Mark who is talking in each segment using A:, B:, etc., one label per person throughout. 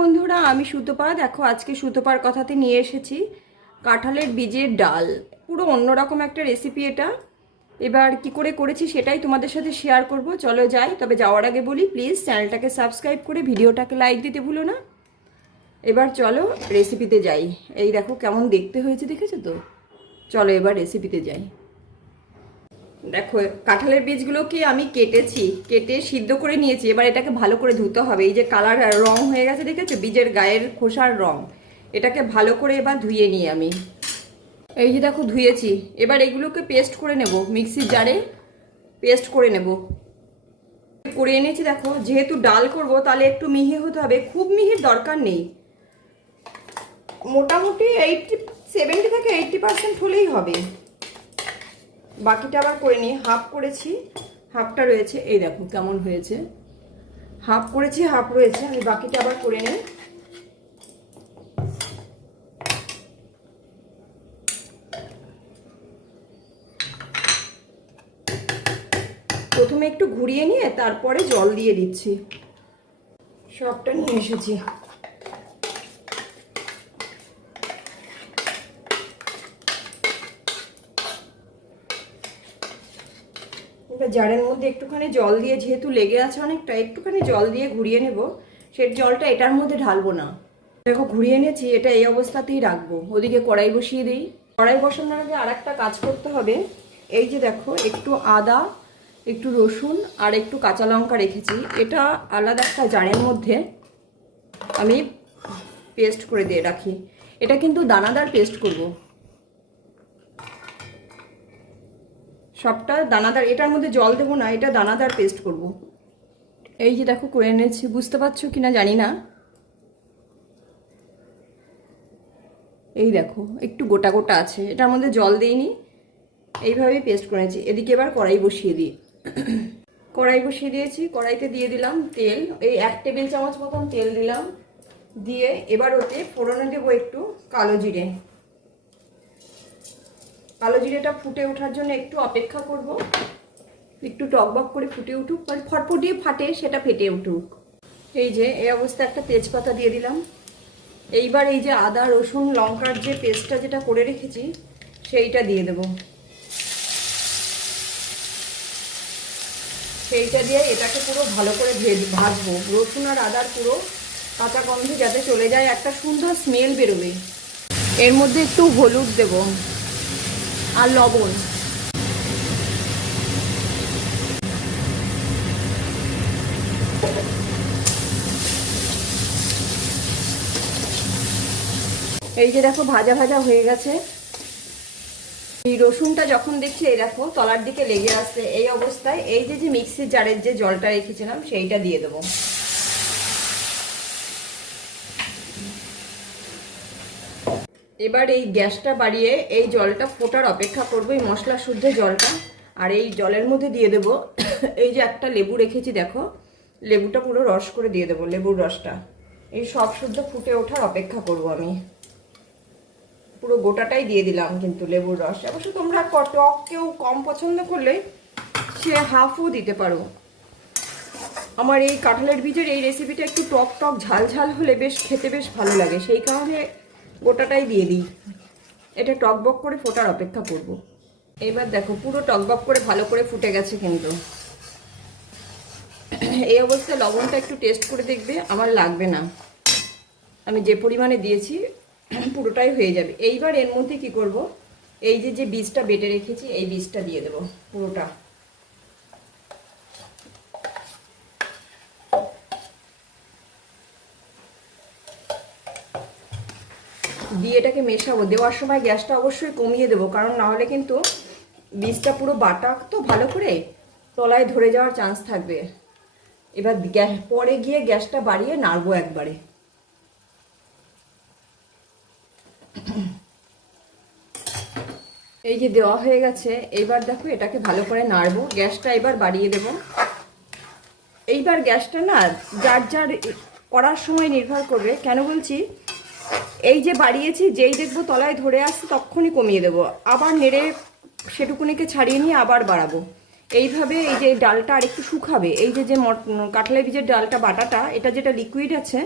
A: বন্ধুরা, আমি সুতপা। দেখো, আজকে সুতপার কথাতে নিয়ে এসেছি কাঁঠালের বীজের ডাল। পুরো অন্যরকম একটা রেসিপি এটা। এবার কি করে করেছি সেটাই তোমাদের সাথে শেয়ার করব। চলো যাই, তবে যাওয়ার আগে বলি প্লিজ চ্যানেলটাকে সাবস্ক্রাইব করে ভিডিওটাকে লাইক দিতে ভুলো না। এবার চলো রেসিপিতে যাই। এই দেখো, কেমন দেখতে হয়েছে, দেখেছ তো? চলো এবার রেসিপিতে যাই। দেখো, কাঁঠালের বীজগুলোকে আমি কেটেছি, কেটে সিদ্ধ করে নিয়েছি, এবার এটাকে ভালো করে ধুতে হবে। এই যে কালার রং হয়ে গেছে, দেখেছ? বীজের গায়ের খোসার রং। এটাকে ভালো করে এবার ধুয়ে নিই আমি। এই যে দেখো, ধুয়েছি। এবার এগুলোকে পেস্ট করে নেব, মিক্সির জারে পেস্ট করে নেব। করে এনেছি, দেখো, যেহেতু ডাল করব, তাহলে একটু মিহি হতে হবে। খুব মিহির দরকার নেই। মোটামুটি এইটটি, সেভেন্টি থেকে এইটটি পার্সেন্ট হলেই হবে। বাকিটা আবার করে নিই। হাফ করেছি, হাফটা রয়েছে। এই দেখো কেমন হয়েছে। হাফ করেছি, হাফ রয়েছে। আমি বাকিটা আবার করে নিই। প্রথমে একটু ঘুরিয়ে নিয়ে তারপরে জল দিয়ে দিচ্ছি। সবটা নিয়ে এসেছি। এবার জারের মধ্যে একটুখানি জল দিয়ে, যেহেতু লেগে আছে অনেকটা, একটুখানি জল দিয়ে ঘুরিয়ে নেব। সে জলটা এটার মধ্যে ঢালবো না। দেখো, ঘুরিয়ে নিয়েছি, এটা এই অবস্থাতেই রাখব। ওদিকে কড়াই বসিয়ে দিই। কড়াই বসানোর আগে আর একটা কাজ করতে হবে। এই যে দেখো, একটু আদা, একটু রসুন আর একটু কাঁচা লঙ্কা রেখেছি। এটা আলাদা একটা জারের মধ্যে আমি পেস্ট করে দিয়ে রাখি। এটা কিন্তু দানাদার পেস্ট করব। সবটা দানাদার, এটার মধ্যে জল দেবো না, এটা দানাদার পেস্ট করব। এই যে দেখো, করে এনেছি, বুঝতে পারছ কি না জানি না। এই দেখো, একটু গোটা গোটা আছে, এটার মধ্যে জল দিইনি, এইভাবেই পেস্ট করে করেছি এদিকে এবার কড়াই বসিয়ে দিই। কড়াই বসিয়ে দিয়েছি, কড়াইতে দিয়ে দিলাম তেল, এই এক টেবিল চামচ মতন তেল দিলাম। দিয়ে এবার ওতে ফোড়নে দেবো একটু কালো জিরে। কালো জিরেটা ফুটে ওঠার জন্য একটু অপেক্ষা করব। একটু টকবক করে ফুটে উঠুক মানে ফটফটিয়ে ফাটে, সেটা ফেটে উঠুক। এই যে, এই অবস্থা একটা তেজপাতা দিয়ে দিলাম। এইবার এই যে আদা, রসুন, লঙ্কার যে পেস্টটা যেটা করে রেখেছি, সেইটা দিয়ে দেব। সেইটা দিয়ে এটাকে পুরো ভালো করে ভেজ, ভাজবো। রসুন আর আদার পুরো কাঁচা গন্ধ যাতে চলে যায়, একটা সুন্দর স্মেল বেরোবে। এর মধ্যে একটু হলুদ দেব। আর লবণ। এই যে দেখো, ভাজা ভাজা হয়ে গেছে। এই রসুনটা যখন দেখছি, এই দেখো, তলার দিকে লেগে আসছে এই অবস্থায় এই যে যে মিক্সির জারের যে জলটা রেখেছিলাম, সেইটা দিয়ে দেবো। এবার এই গ্যাসটা বাড়িয়ে এই জলটা ফোটার অপেক্ষা করব, এই মশলা শুদ্ধ জলটা। আর এই জলের মধ্যে দিয়ে দেব, এই যে একটা লেবু রেখেছি দেখো, লেবুটা পুরো রস করে দিয়ে দেবো, লেবুর রসটা। এই সব শুদ্ধ ফুটে ওঠার অপেক্ষা করব আমি। পুরো গোটাটাই দিয়ে দিলাম কিন্তু লেবুর রস। অবশ্য তোমরা টক কেউ কম পছন্দ করলে সে হাফও দিতে পারো। আমার এই কাঁঠালের বীজের এই রেসিপিটা একটু টক টক, ঝাল ঝাল হলে বেশ খেতে বেশ ভালো লাগে। সেই কারণে গোটাটাই দিয়ে দিই। এটা টকবক করে ফোটার অপেক্ষা করব। এবার দেখো, পুরো টকবক করে ভালো করে ফুটে গেছে কিন্তু। এই অবস্থায় লবণটা একটু টেস্ট করে দেখবে, আমার লাগবে না। আমি যে পরিমাণে দিয়েছি, পুরোটাই হয়ে যাবে। এইবার এর মধ্যে কি করব? এই যে যে বীজটা বেটে রেখেছি, এই বীজটা দিয়ে দেবো পুরোটা। দিয়ে এটাকে মেশাবো। দেওয়ার সময় গ্যাসটা অবশ্যই কমিয়ে দেবো, কারণ না হলে কিন্তু বীজটা পুরো বাটা তো ভালো করে তলায় ধরে যাওয়ার চান্স থাকবে। এবার গ্যাস পরে গিয়ে গ্যাসটা বাড়িয়ে নাড়বো একবারে। এই যে দেওয়া হয়ে গেছে এইবার দেখো এটাকে ভালো করে নাড়বো। গ্যাসটা এবার বাড়িয়ে দেব। এইবার গ্যাসটা না যার যার করার সময় নির্ভর করবে। কেন বলছি? এই যে বাড়িয়েছি, যেই দেখব তলায় ধরে আসছে তখনই কমিয়ে দেবো। আবার নেড়ে সেটুকুনিকে ছাড়িয়ে নিয়ে আবার বাড়াবো। এইভাবে এই যে ডালটা আর একটু শুকাবে, এই যে যে কাঁঠালের বীজের ডালটা বাটাটা, এটা যেটা লিকুইড আছে,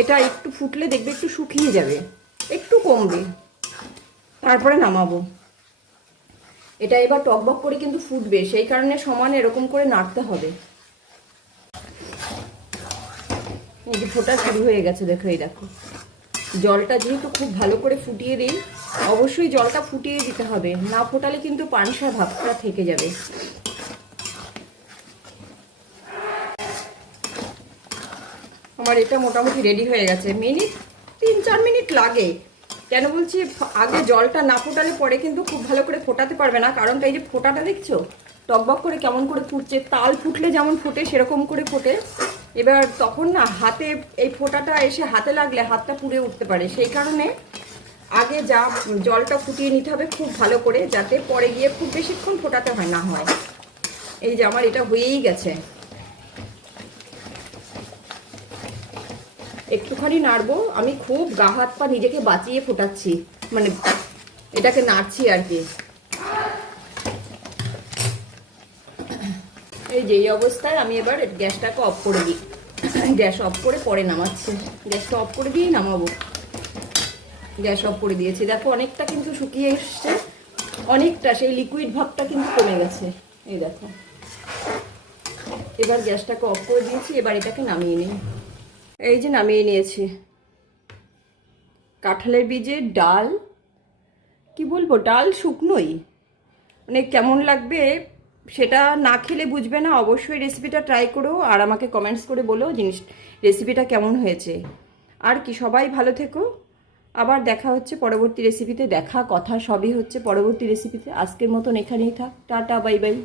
A: এটা একটু ফুটলে দেখবে একটু শুকিয়ে যাবে, একটু কমবে। তারপরে নামাবো। এটা এবার টকবক করে কিন্তু ফুটবে, সেই কারণে সমান এরকম করে নাড়তে হবে। এই যে ফোটা শুরু হয়ে গেছে, দেখো, এই দেখো। জলটা যেহেতু খুব ভালো করে ফুটিয়ে দিই, অবশ্যই জলটা ফুটিয়ে দিতে হবে। না ফোটালে কিন্তু পানসা ভাবটা থেকে যাবে। আমার এটা মোটামুটি রেডি হয়ে গেছে। মিনিট, তিন, চার মিনিট লাগে। কেন বলছি, আগে জলটা না ফোটালে পরে কিন্তু খুব ভালো করে ফোটাতে পারবে না। কারণটা এই যে ফোটাটা দেখছ, টকবক করে কেমন করে ফুটছে, তাল ফুটলে যেমন ফোটে, সেরকম করে ফোটে। এবার তখন না হাতে, এই ফোটাটা এসে হাতে লাগলে হাতটা পুড়ে উঠতে পারে। সেই কারণে আগে যা জলটা ফুটিয়ে নিতে হবে খুব ভালো করে, যাতে পরে গিয়ে খুব বেশিক্ষণ ফোটাতে হয়, না হয়। এই যে আমার এটা হয়েই গেছে। একটুখানি নাড়বো, আমি খুব গা হাত পা নিজেকে বাঁচিয়ে ফোটাচ্ছি। মানে এটাকে নাড়ছি আর কি। এই যে এই অবস্থায় আমি এবার গ্যাসটাকে অফ করে দিই। গ্যাস অফ করে পরে নামাচ্ছি। গ্যাসটা অফ করে দিয়েই নামাবো। গ্যাস অফ করে দিয়েছি। দেখো, অনেকটা কিন্তু শুকিয়ে এসছে। অনেকটা, সেই লিকুইড ভাবটা কিন্তু কমে গেছে। এই দেখো। এবার গ্যাসটাকে অফ করে দিয়েছি। এবার এটাকে নামিয়ে নিই। এই যে নামিয়ে নিয়েছি। কাঁঠালের বীজের ডাল। কি বলব? ডাল শুকনোই। মানে কেমন লাগবে সেটা না খেলে বুঝবে না, অবশ্যই রেসিপিটা ট্রাই করো আর আমাকে কমেন্টস করে বলো জিনিস রেসিপিটা কেমন হয়েছে। আর কি, সবাই ভালো থেকো। আবার দেখা হচ্ছে পরবর্তী রেসিপিতে দেখা, কথা সবই হচ্ছে পরবর্তী রেসিপিতে আজকের মতন এখানেই থাক। Tata bye bye